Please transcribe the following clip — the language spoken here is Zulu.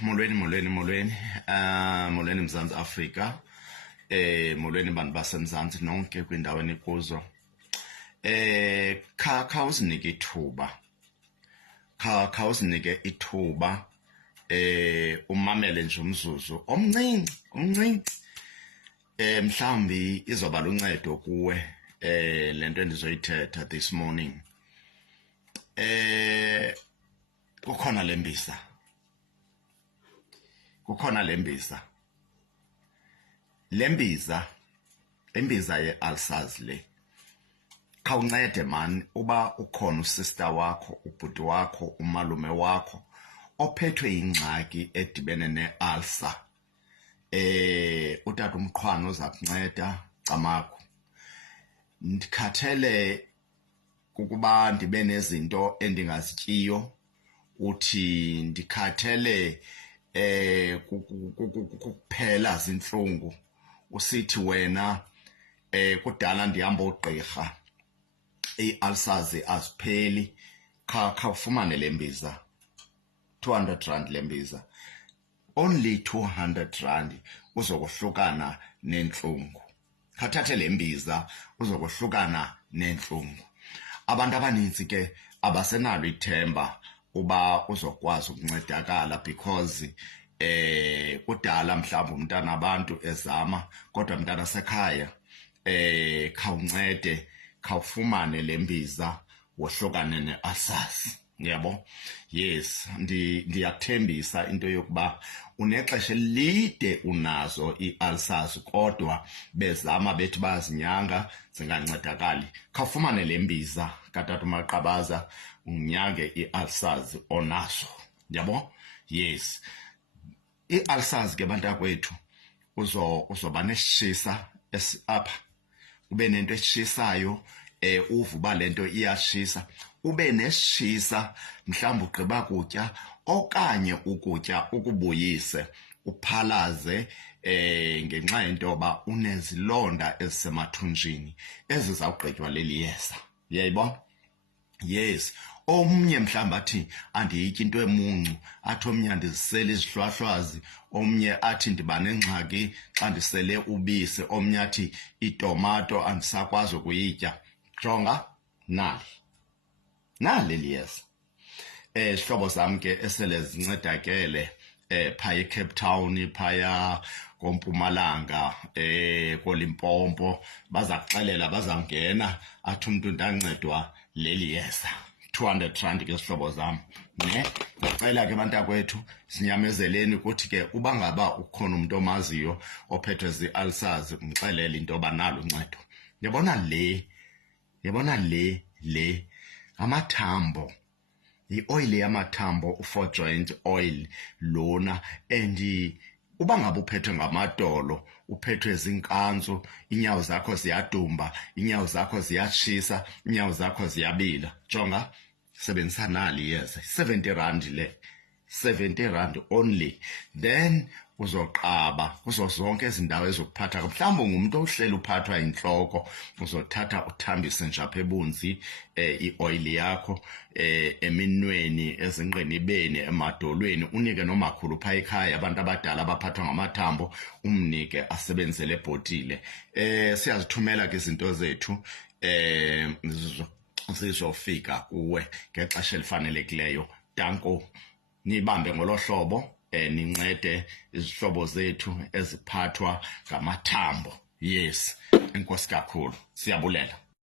Molweni Mzantsi Afrika. Molweni bantu baseMzantsi nonke kwindawo enikuzo. Khawusinike ithuba. Khawusinike ithuba. Umamele nje umzuzu omncinci. Mhlambi izoba luncedo kuwe lento endizoyithetha this morning. Kukhona lembisa. Lembiza ye-ulcers le. Khawuncede man uba ukhona usister wakho, ubhuti wakho, umalume wakho ophethwe ingxaki edibene ne-ulcer. Utata umqhwana uza kunceda camakho. Ndikhathele kukuba ndibe nezinto endingazityiyo, uthi ndikhathele kuphela zinhlungu, usithi wena kudala ndihamba ugqirha ii-ulcers azipheli. Khawufumane lembiza, 200 rand lembiza, only 200 rand uzokohlukana nenhlungu. Khathathe lembiza uzokohlukana nenhlungu. Abantu abaninzi ke abasenalo ithemba uba uzokwazi ukuncedakala because kudala mhlawumbe umntana abantu ezama, kodwa mntana sekhaya. Khawuncede, khawufumane lembiza wohlukane ne-ulcers. Yebo, yes, ndiyakuthembisa into yokuba unexesha elide unazo ii-ulcers, kodwa bezama bethi bazinyanga zingancedakali. Khawufumane lembiza katata uMaqabaza unyange ii-ulcers onazo. Yabo, yes. Ii-ulcers ke bantakwethu uzoba nesishisa apha, ube nento eshisayo, uvuba lento iyashisa, ube nesishisa mhlawumbe ugqiba kutya okanye ukutya ukubuyise uphalaze ngenxa yento yoba unezilonda ezisemathunjini ezizawugqitywa leli yeza. Uyayibona? Yes. Omnye mhlawumbe athi andiyityi into emuncu, athi omnye andizisele izihlwahlwazi, omnye athi ndiba nengxaki xa ndisele ubisi, omnye athi itomato andisakwazi ukuyitya. Jonga, nali liyeza. Sihlobo zam ke esele zincedakele phaya eCape Town, phaya koMpumalanga, koLimpopo, baza kuxelela, bazawungena athi umntu ndancedwa leli yeza. 200 rand ke sihlobo zam. Ndicela ke bantakwethu sinyamezeleni ukuthi ke uba ngaba ukhona umuntu omaziyo ophethwe zi-ulcers, umxelele into yoba nalo uncedo. Yabona le amathambo, i-oil yamathambo, u-4 joint oil lona, and uba ngaba uphethwe ngamadolo, uphethwe zinkantsu, inyawo zakho ziyadumba, inyawo zakho ziyatshisa, inyawo zakho ziyabila, jonga, sebenzisa nali yeza. 70 rand le, 70 rand only. Then uzoqaba kuzo zonke izindawo ezokuphatha. Mhlawumbe ngumuntu ohleli uphathwa inhloko, uzothatha uthambise nje apha ebunzi i-oil yakho eminweni, ezingqinibeni, emadolweni, unike nomakhulu phaya ekhaya, abantu abadala abaphathwa ngamathambo, umnike asebenzise le bhotile. Siyazithumela ke izinto zethu zizofika kuwe ngexesha elifanelekileyo. Danko, nibambe ngolo hlobo, nincede izihlobo zethu eziphathwa ngamathambo. Yes, enkosi kakhulu, siyabulela.